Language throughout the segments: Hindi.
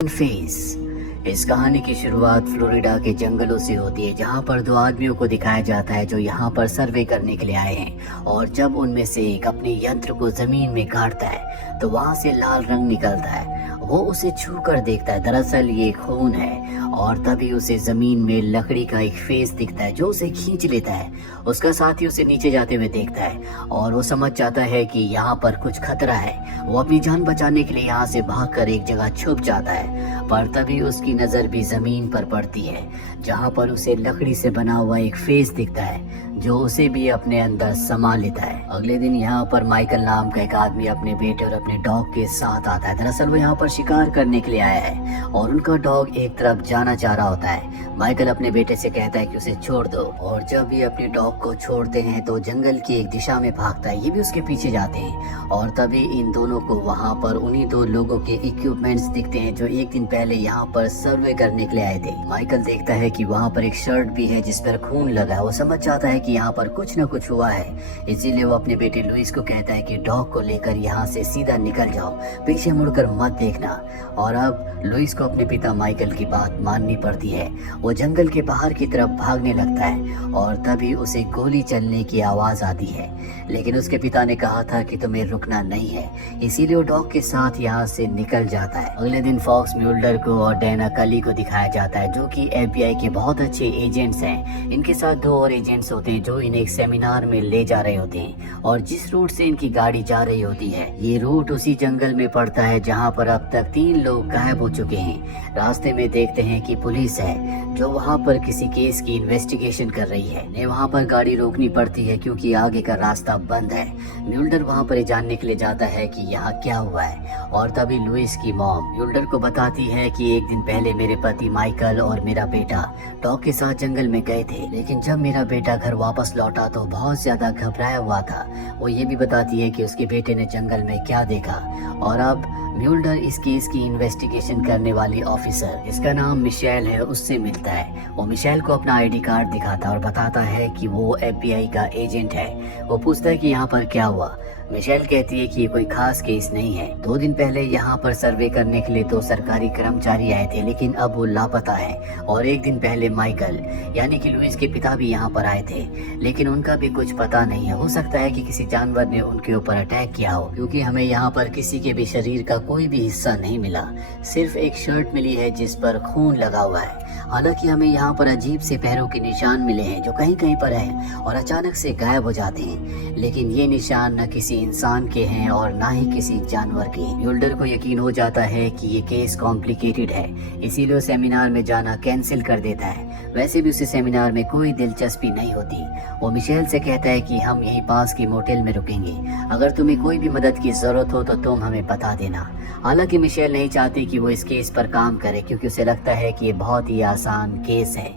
फेस। इस कहानी की शुरुआत फ्लोरिडा के जंगलों से होती है, जहां पर दो आदमियों को दिखाया जाता है जो यहां पर सर्वे करने के लिए आए हैं। और जब उनमें से एक अपने यंत्र को जमीन में गाड़ता है तो वहां से लाल रंग निकलता है। वो उसे छू कर देखता है, दरअसल ये खून है। और तभी उसे जमीन में लकड़ी का एक फेस दिखता है जो उसे खींच लेता है। उसका साथी उसे नीचे जाते हुए देखता है और वो समझ जाता है कि यहाँ पर कुछ खतरा है। वो अपनी जान बचाने के लिए यहाँ से भागकर एक जगह छुप जाता है, पर तभी उसकी नजर भी जमीन पर पड़ती है जहाँ पर उसे लकड़ी से बना हुआ एक फेस दिखता है जो उसे भी अपने अंदर समा लेता है। अगले दिन यहाँ पर माइकल नाम का एक आदमी अपने बेटे और अपने डॉग के साथ आता है। दरअसल वो यहाँ पर शिकार करने के लिए आया है और उनका डॉग एक तरफ जाना चाह रहा होता है। माइकल अपने बेटे से कहता है कि उसे छोड़ दो, और जब भी अपने डॉग को छोड़ते हैं तो जंगल की एक दिशा में भागता है। ये भी उसके पीछे जाते हैं और तभी इन दोनों को वहाँ पर उन्हीं दो लोगों के इक्विपमेंट्स दिखते हैं जो एक दिन पहले यहाँ पर सर्वे करने के लिए आए थे। माइकल देखता है कि वहाँ पर एक शर्ट भी है जिस पर खून लगा है। वो समझ जाता है कि यहाँ पर कुछ न कुछ हुआ है, इसीलिए वो अपने बेटे लुइस को कहता है कि डॉग को लेकर यहाँ से सीधा निकल जाओ, पीछे मुड़कर मत देखना। और अब लुइस को अपने पिता माइकल की बात माननी पड़ती है। वो जंगल के बाहर की तरफ भागने लगता है और तभी उसे गोली चलने की आवाज आती है, लेकिन उसके पिता ने कहा था कि तुम्हें रुकना नहीं है, इसीलिए वो डॉग के साथ यहाँ से निकल जाता है। अगले दिन फॉक्स म्यूल्डर को और डैना कली को दिखाया जाता है जो कि FBI के बहुत अच्छे एजेंट्स हैं। इनके साथ दो और एजेंट्स होते हैं जो इन्हें एक सेमिनार में ले जा रहे होते हैं, और जिस रूट से इनकी गाड़ी जा रही होती है ये रूट उसी जंगल में पड़ता है जहाँ पर अब तक 3 लोग गायब हो चुके हैं। रास्ते में देखते हैं कि पुलिस है जो वहाँ पर किसी केस की इन्वेस्टिगेशन कर रही है। इन्हें वहाँ पर गाड़ी रोकनी पड़ती है क्योंकि आगे का रास्ता बंद है। म्यूल्डर वहाँ पर जानने के लिए जाता है कि यहाँ क्या हुआ है, और तभी लुइस की मॉम म्यूल्डर को बताती है कि एक दिन पहले मेरे पति माइकल और मेरा बेटा डॉग के साथ जंगल में गए थे, लेकिन जब मेरा बेटा घर वापस लौटा तो बहुत ज्यादा घबराया हुआ था। वो ये भी बताती है कि उसके बेटे ने जंगल में क्या देखा। और अब म्यूल्डर इस केस की इन्वेस्टिगेशन करने वाली ऑफिसर, इसका नाम मिशेल है, उससे मिलता है। वो मिशेल को अपना ID कार्ड दिखाता है और बताता है कि वो FBI का एजेंट है। वो पूछता है कि यहाँ पर क्या हुआ। मिशेल कहती है कि ये कोई खास केस नहीं है। 2 दिन पहले यहाँ पर सर्वे करने के लिए 2 सरकारी कर्मचारी आए थे, लेकिन अब वो लापता है। और एक दिन पहले माइकल यानी कि लुइस के पिता भी यहाँ पर आए थे, लेकिन उनका भी कुछ पता नहीं है। हो सकता है कि किसी जानवर ने उनके ऊपर अटैक किया हो, क्योंकि हमें यहाँ पर किसी के भी शरीर का कोई भी हिस्सा नहीं मिला, सिर्फ एक शर्ट मिली है जिस पर खून लगा हुआ है। हालांकि हमें यहाँ पर अजीब से पैरों के निशान मिले हैं जो कहीं कहीं पर हैं और अचानक से गायब हो जाते हैं, लेकिन ये निशान न किसी इंसान के हैं और ना ही किसी जानवर के। म्यूल्डर को यकीन हो जाता है कि ये केस कॉम्प्लिकेटेड है, इसीलिए वो सेमिनार में जाना कैंसिल कर देता है। वैसे भी उसे सेमिनार में कोई दिलचस्पी नहीं होती। वो मिशेल से कहता है कि हम यहीं पास की मोटेल में रुकेंगे, अगर तुम्हें कोई भी मदद की जरूरत हो तो तुम हमें बता देना। हालांकि मिशेल नहीं चाहती कि वो इस केस पर काम करे, क्योंकि उसे लगता है कि ये बहुत ही आसान केस है।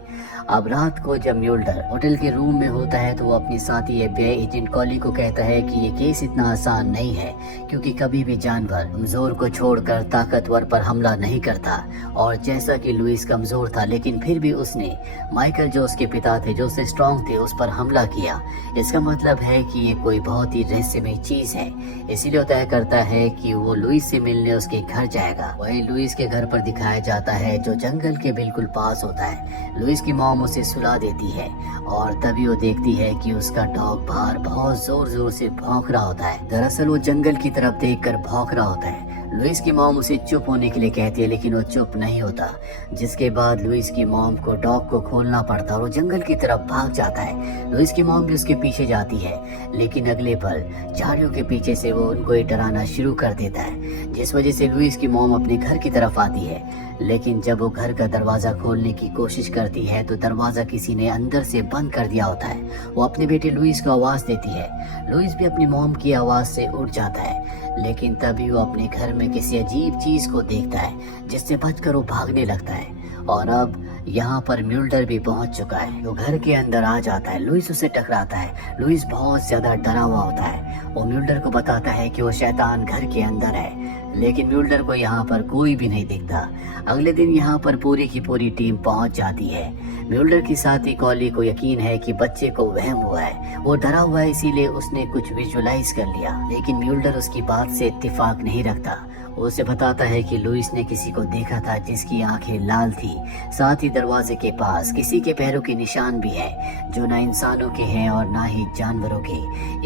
अब रात को जब म्यूल्डर होटल के रूम में होता है तो वो अपनी साथी FBI एजेंट कॉली को कहता है कि ये केस इतना आसान नहीं है, क्योंकि कभी भी जानवर कमजोर को छोड़कर ताकतवर पर हमला नहीं करता। और जैसा कि लुइस कमजोर था, लेकिन फिर भी उसने माइकल जो उसके पिता थे, जो उससे स्ट्रॉन्ग थे, उस पर हमला किया। इसका मतलब है कि ये कोई बहुत ही रहस्यमय चीज है। इसीलिए वो तय करता है कि वो लुइस से मिलने उसके घर जाएगा। वही लुइस के घर पर दिखाया जाता है जो जंगल के बिल्कुल पास होता है। लुइस की मॉम उसे सुला देती है और तभी वो देखती है कि उसका डॉग बाहर बहुत जोर जोर से भौंक रहा होता है। दरअसल वो जंगल की तरफ देखकर भौंक रहा होता है। लुइस की मॉम उसे चुप होने के लिए कहती है, लेकिन वो चुप नहीं होता, जिसके बाद लुइस की मॉम को डॉग को खोलना पड़ता है और वो जंगल की तरफ भाग जाता है। लुइस की मॉम भी उसके पीछे जाती है, लेकिन अगले पल झाड़ियों के पीछे से वो उनको ही डराना शुरू कर देता है, जिस वजह से लुइस की मॉम अपने घर की तरफ आती है। लेकिन जब वो घर का दरवाजा खोलने की कोशिश करती है तो दरवाजा किसी ने अंदर से बंद कर दिया होता है। वो अपने बेटे लुइस को आवाज देती है। लुइस भी अपनी मॉम की आवाज से उठ जाता है, लेकिन तभी वो अपने घर में किसी अजीब चीज को देखता है जिससे बचकर वो भागने लगता है। और अब यहाँ पर म्यूल्डर भी पहुंच चुका है। वो घर के अंदर आ जाता है। लुइस उसे टकराता है। लुइस बहुत ज्यादा डरा हुआ होता है। वो म्यूल्डर को बताता है कि वो शैतान घर के अंदर है, लेकिन म्यूल्डर को यहाँ पर कोई भी नहीं दिखता। अगले दिन यहाँ पर पूरी की पूरी टीम पहुंच जाती है। म्यूल्डर की साथी कॉली को यकीन है कि बच्चे को वहम हुआ है, वो डरा हुआ है, इसीलिए उसने कुछ विजुअलाइज कर लिया। लेकिन म्यूल्डर उसकी बात से इत्तेफाक नहीं रखता। वो उसे बताता है कि लुइस ने किसी को देखा था जिसकी आंखें लाल थी। साथ ही दरवाजे के पास किसी के पैरों के निशान भी हैं जो ना इंसानों के हैं और ना ही जानवरों के।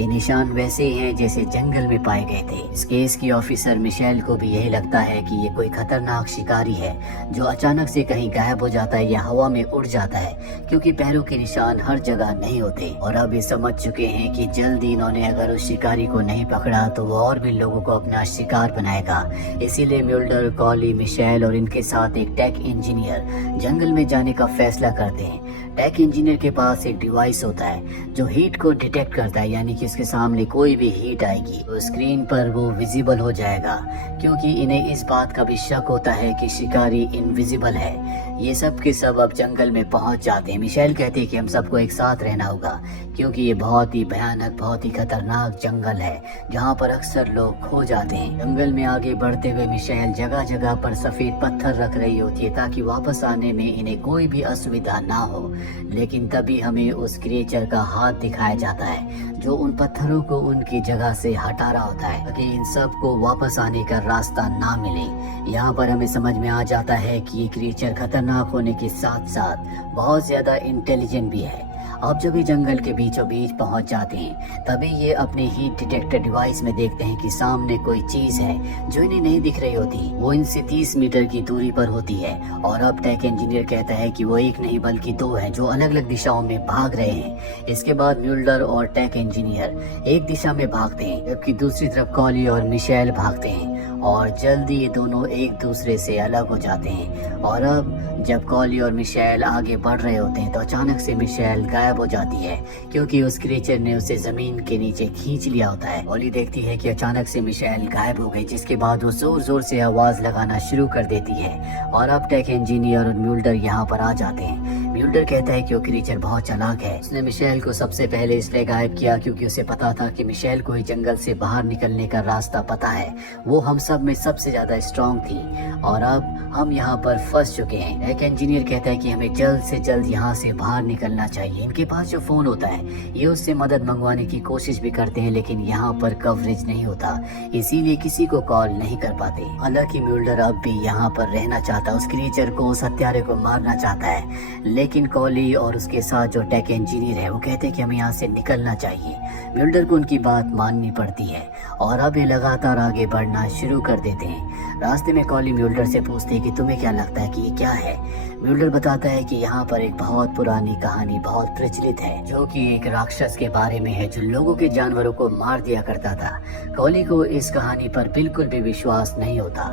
ये निशान वैसे ही हैं जैसे जंगल में पाए गए थे। इस केस की ऑफिसर मिशेल को भी यही लगता है कि ये कोई खतरनाक शिकारी है जो अचानक से कहीं गायब हो जाता है या हवा में उड़ जाता है, क्योंकि पैरों के निशान हर जगह नहीं होते। और अब ये समझ चुके हैं कि जल्दी इन्होंने अगर उस शिकारी को नहीं पकड़ा तो वो और भी लोगों को अपना शिकार बनाएगा। इसीलिए म्यूल्डर, कॉली, मिशेल और इनके साथ एक टेक इंजीनियर जंगल में जाने का फैसला करते हैं। टेक इंजीनियर के पास एक डिवाइस होता है जो हीट को डिटेक्ट करता है, यानी कि उसके सामने कोई भी हीट आएगी तो स्क्रीन पर वो विजिबल हो जाएगा, क्योंकि इन्हें इस बात का भी शक होता है कि शिकारी इनविजिबल है। ये सब के सब अब जंगल में पहुंच जाते हैं। मिशेल कहते हैं कि हम सबको एक साथ रहना होगा, क्योंकि ये बहुत ही भयानक, बहुत ही खतरनाक जंगल है जहाँ पर अक्सर लोग खो जाते हैं। जंगल में आगे बढ़ते हुए मिशेल जगह जगह पर सफेद पत्थर रख रही होती है ताकि वापस आने में इन्हें कोई भी असुविधा ना हो। लेकिन तभी हमें उस क्रिएचर का हाथ दिखाया जाता है जो उन पत्थरों को उनकी जगह से हटा रहा होता है ताकि इन सब को वापस आने का रास्ता ना मिले। यहाँ पर हमें समझ में आ जाता है कि ये क्रिएचर खतरनाक होने के साथ साथ बहुत ज्यादा इंटेलिजेंट भी है। अब जब ये जंगल के बीचों बीच पहुंच जाते हैं तभी ये अपने हीट डिटेक्टर डिवाइस में देखते हैं कि सामने कोई चीज है जो इन्हें नहीं दिख रही होती। वो इनसे 30 मीटर की दूरी पर होती है। और अब टेक इंजीनियर कहता है कि वो एक नहीं बल्कि दो हैं जो अलग अलग दिशाओं में भाग रहे हैं। इसके बाद म्यूल्डर और टेक इंजीनियर एक दिशा में भागते हैं जबकि दूसरी तरफ कॉली और मिशेल भागते हैं और जल्दी ये दोनों एक दूसरे से अलग हो जाते हैं। और अब जब कॉली और मिशेल आगे बढ़ रहे होते हैं तो अचानक से मिशेल गायब हो जाती है, क्योंकि उस क्रिएचर ने उसे जमीन के नीचे खींच लिया होता है। कॉली देखती है कि अचानक से मिशेल गायब हो गई, जिसके बाद वो जोर जोर से आवाज लगाना शुरू कर देती है। और अब टेक इंजीनियर और म्यूल्डर यहाँ पर आ जाते हैं। म्यूल्डर कहता है कि वो क्रिएचर बहुत चालाक है। उसने मिशेल को सबसे पहले इसलिए गायब किया क्योंकि उसे पता था कि मिशेल को ही जंगल से बाहर निकलने का रास्ता पता है। वो हम सब में सबसे ज्यादा स्ट्रांग थी और अब हम यहाँ पर फंस चुके हैं। एक इंजीनियर कहता है कि हमें जल्द से जल्द यहाँ से बाहर निकलना चाहिए। इनके पास जो फोन होता है ये उससे मदद मंगवाने की कोशिश भी करते हैं, लेकिन यहाँ पर कवरेज नहीं होता, इसीलिए किसी को कॉल नहीं कर पाते। हालांकि म्यूल्डर अब भी यहाँ पर रहना चाहता है, उस क्रिएचर को, उस हत्यारे को मारना चाहता है। लेकिन कॉली और उसके साथ जो टेक इंजीनियर है वो कहते हैं कि हमें यहाँ से निकलना चाहिए। म्यूल्डर को उनकी बात माननी पड़ती है और अब ये लगातार आगे बढ़ना शुरू कर देते हैं। रास्ते में कॉली म्यूल्डर से पूछती है कि तुम्हें क्या लगता है कि ये क्या है। म्यूल्डर बताता है कि यहाँ पर एक बहुत पुरानी कहानी बहुत प्रचलित है जो कि एक राक्षस के बारे में है जो लोगों के जानवरों को मार दिया करता था। कॉली को इस कहानी पर बिल्कुल भी विश्वास नहीं होता।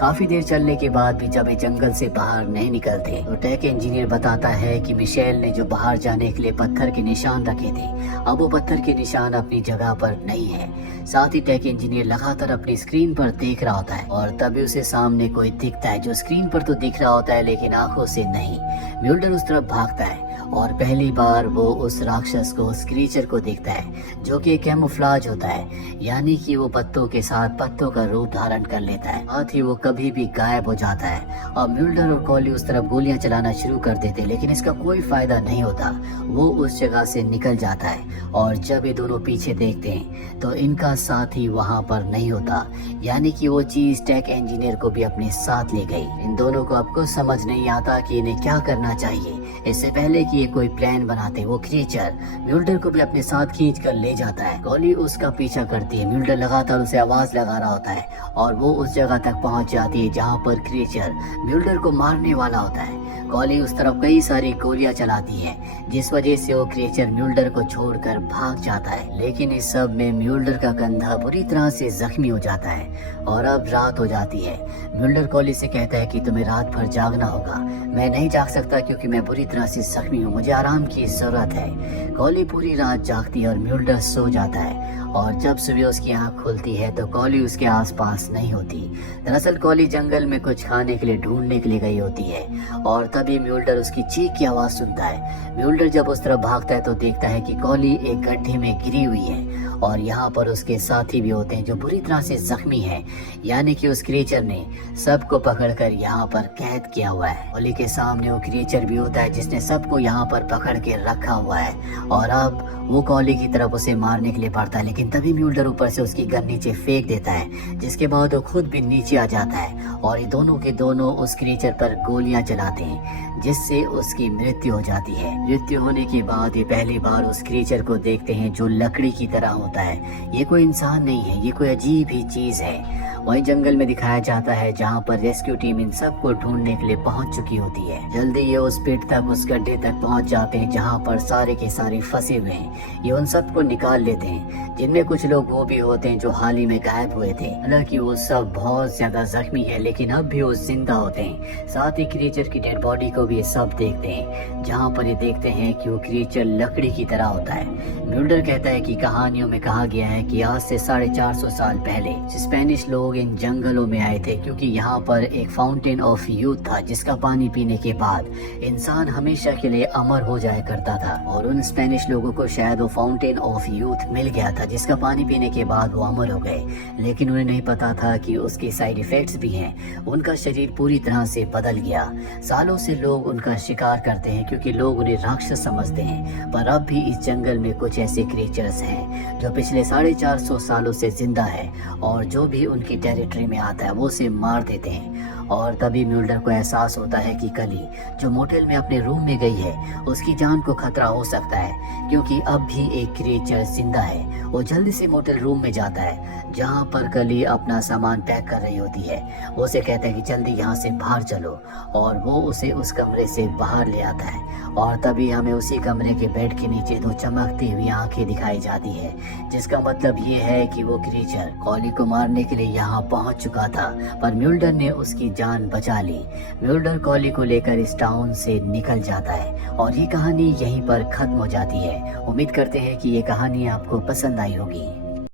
काफी देर चलने के बाद भी जब ये जंगल से बाहर नहीं निकलते तो टेक इंजीनियर बताता है कि मिशेल ने जो बाहर जाने के लिए पत्थर के निशान रखे थे अब वो पत्थर के निशान अपनी जगह पर नहीं है। साथ ही टेक इंजीनियर लगातार अपनी स्क्रीन पर देख रहा होता है और तभी उसे सामने कोई दिखता है जो स्क्रीन पर तो दिख रहा होता है लेकिन आंखों से नहीं। म्यूल्डर उस तरफ भागता है और पहली बार वो उस राक्षस को, उस क्रीचर को देखता है जो कि कैमोफ्लाज होता है, यानी कि वो पत्तों के साथ पत्तों का रूप धारण कर लेता है। साथ ही वो कभी भी गायब हो जाता है और म्यूल्डर और कॉली उस तरफ गोलियां चलाना शुरू कर देते हैं, लेकिन इसका कोई फायदा नहीं होता। वो उस जगह से निकल जाता है और जब ये दोनों पीछे देखते हैं तो इनका साथी वहाँ पर नहीं होता, यानी कि वो चीज टेक इंजीनियर को भी अपने साथ ले गई। इन दोनों को अब कुछ समझ नहीं आता कि इन्हें क्या करना चाहिए। इससे पहले कि ये कोई प्लान बनाते वो क्रिएचर म्यूल्डर को भी अपने साथ खींच कर ले जाता है। कॉली उसका पीछा करती है। म्यूल्डर लगातार उसे आवाज लगा रहा होता है और वो उस जगह तक पहुंच जाती है जहां पर क्रिएचर म्यूल्डर को मारने वाला होता है। कॉली उस तरफ कई सारी गोलियां चलाती है जिस वजह से वो क्रिएचर म्यूल्डर को छोड़कर भाग जाता है, लेकिन इस सब में म्यूल्डर का कंधा बुरी तरह से जख्मी हो जाता है और अब रात हो जाती है। म्यूल्डर कॉली से कहता है कि तुम्हें रात भर जागना होगा। मैं नहीं जाग सकता क्योंकि मैं बुरी तरह से जख्मी हूँ, मुझे आराम की जरूरत है। कॉली पूरी रात जागती है और म्यूल्डर सो जाता है और जब सुबह उसकी आंख खुलती है तो कॉली उसके आसपास नहीं होती। दरअसल कॉली जंगल में कुछ खाने के लिए ढूंढने के लिए गई होती है और तभी म्यूल्डर उसकी चीख की आवाज सुनता है। म्यूल्डर जब उस तरफ भागता है तो देखता है कि कॉली एक गड्ढे में गिरी हुई है और यहाँ पर उसके साथी भी होते हैं जो बुरी तरह से जख्मी हैं। यानी कि उस क्रिएचर ने सबको पकड़कर यहाँ पर कैद किया हुआ है। कॉली के सामने वो क्रिएचर भी होता है जिसने सबको यहाँ पर पकड़ के रखा हुआ है और अब वो कॉली की तरफ उसे मारने के लिए बढ़ता है, लेकिन तभी म्यूल्डर ऊपर से उसकी गन नीचे फेंक देता है, जिसके बाद वो खुद भी नीचे आ जाता है और ये दोनों के दोनों उस क्रिएचर पर गोलियां चलाते हैं, जिससे उसकी मृत्यु हो जाती है। मृत्यु होने के बाद ये पहली बार उस क्रिएचर को देखते हैं जो लकड़ी की तरह होता है। ये कोई इंसान नहीं है, ये कोई अजीब ही चीज है। वही जंगल में दिखाया जाता है जहाँ पर रेस्क्यू टीम इन सबको ढूंढने के लिए पहुंच चुकी होती है। जल्दी ये उस पिट तक, उस गड्ढे तक पहुंच जाते हैं जहाँ पर सारे के सारे फंसे हुए हैं। ये उन सबको निकाल लेते हैं, जिनमें कुछ लोग वो भी होते हैं जो हाल ही में गायब हुए थे। हालांकि वो सब बहुत ज्यादा जख्मी है, लेकिन अब भी वो जिंदा होते हैं। साथ ही क्रिएचर की डेड बॉडी को भी ये सब देखते हैं, जहाँ पर ये देखते हैं कि वो क्रिएचर लकड़ी की तरह होता है। म्यूल्डर कहता है कि कहानियों में कहा गया है कि आज से 450 साल पहले स्पेनिश लोग इन जंगलों में आए थे, क्योंकि यहाँ पर एक फाउंटेन ऑफ यूथ था जिसका पानी पीने के बाद इंसान हमेशा के लिए अमर हो जाया करता था। और उन स्पेनिश लोगों को शायद वो फाउंटेन ऑफ यूथ मिल गया था जिसका पानी पीने के बाद वो अमर हो गए, लेकिन उन्हें नहीं पता था कि उसके साइड इफेक्ट्स भी हैं। उनका शरीर पूरी तरह से बदल गया। सालों से लोग उनका शिकार करते हैं क्योंकि लोग उन्हें राक्षस समझते हैं, पर अब भी इस जंगल में कुछ ऐसे क्रिएचर्स हैं जो पिछले 450 सालों से जिंदा है और जो भी उनकी टेरिटरी में आता है वो उसे मार देते हैं। और तभी म्यूल्डर को एहसास होता है कि कली जो मोटेल में अपने रूम में गई है उसकी जान को खतरा हो सकता है, क्योंकि अब भी एक क्रिएचर जिंदा है। वो जल्दी से मोटेल रूम में जाता है जहाँ पर कली अपना सामान पैक कर रही होती है। वो उसे कहता है कि जल्दी यहाँ से बाहर चलो, और वो उसे उस कमरे से बाहर ले आता है। और तभी हमें उसी कमरे के बेड के नीचे दो चमकती हुई आंखें दिखाई जाती है, जिसका मतलब ये है कि वो क्रिएचर कॉली को मारने के लिए यहाँ पहुँच चुका था, पर म्यूल्डर ने उसकी जान बचा ली। म्यूल्डर कॉली को लेकर इस टाउन से निकल जाता है और ये कहानी यहीं पर खत्म हो जाती है। उम्मीद करते हैं कि ये कहानी आपको पसंद आई होगी।